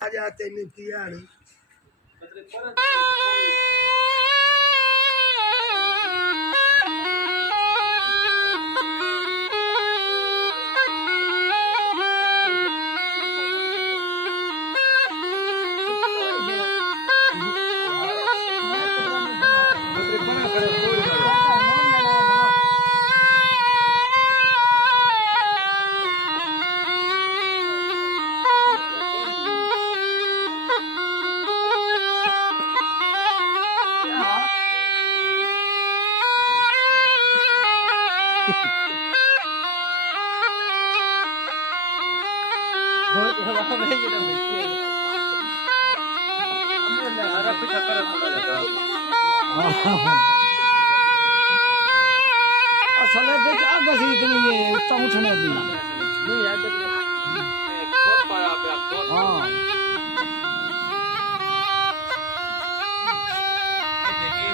आ जाते नहीं तियाड़ी असल में आगे से इतनी ये उत्तम उठने दी नहीं यार बहुत पाया पे आप बहुत हाँ देखिए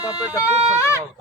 वीडियो पे जब पूछ